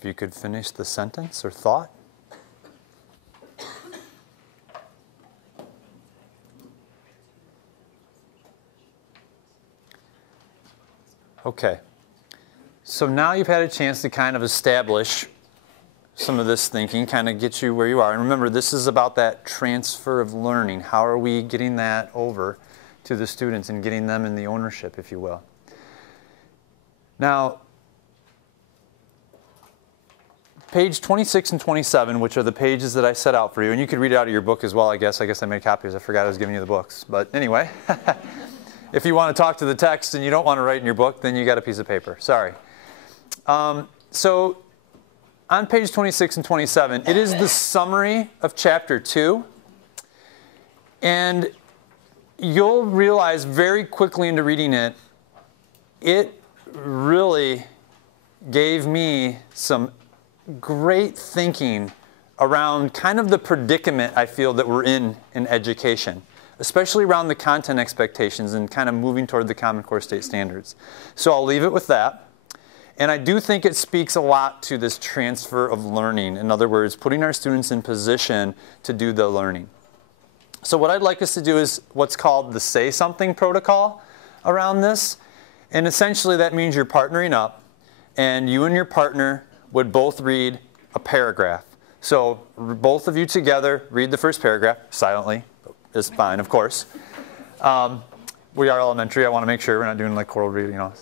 If you could finish the sentence or thought. Okay. So now you've had a chance to kind of establish some of this thinking, kind of get you where you are. And remember, this is about that transfer of learning. How are we getting that over to the students and getting them in the ownership, if you will? Now, page 26 and 27, which are the pages that I set out for you, and you could read it out of your book as well, I guess. I guess I made copies. I forgot I was giving you the books. But anyway, if you want to talk to the text and you don't want to write in your book, then you got a piece of paper. Sorry. So on page 26 and 27, it is the summary of chapter 2. And you'll realize very quickly into reading it, it really gave me some great thinking around kind of the predicament I feel that we're in education, especially around the content expectations and kind of moving toward the Common Core State Standards. So I'll leave it with that. And I do think it speaks a lot to this transfer of learning. In other words, putting our students in position to do the learning. So what I'd like us to do is what's called the Say Something protocol around this. And essentially that means you're partnering up, and you and your partner would both read a paragraph. So both of you together read the first paragraph, silently, is fine, of course. We are elementary. I want to make sure we're not doing like choral reading, you know.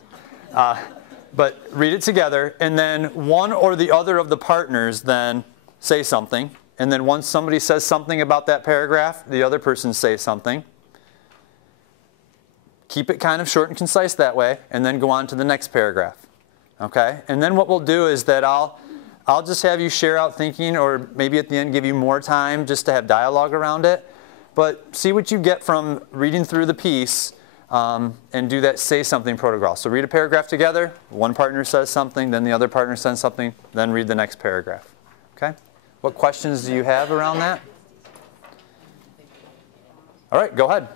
But read it together, and then one or the other of the partners then say something. And then once somebody says something about that paragraph, the other person says something. Keep it kind of short and concise that way, and then go on to the next paragraph. Okay? And then what we'll do is that I'll just have you share out thinking, or maybe at the end give you more time just to have dialogue around it. But see what you get from reading through the piece. And do that Say Something protocol. So read a paragraph together, one partner says something, then the other partner says something, then read the next paragraph. Okay? What questions do you have around that? All right, go ahead.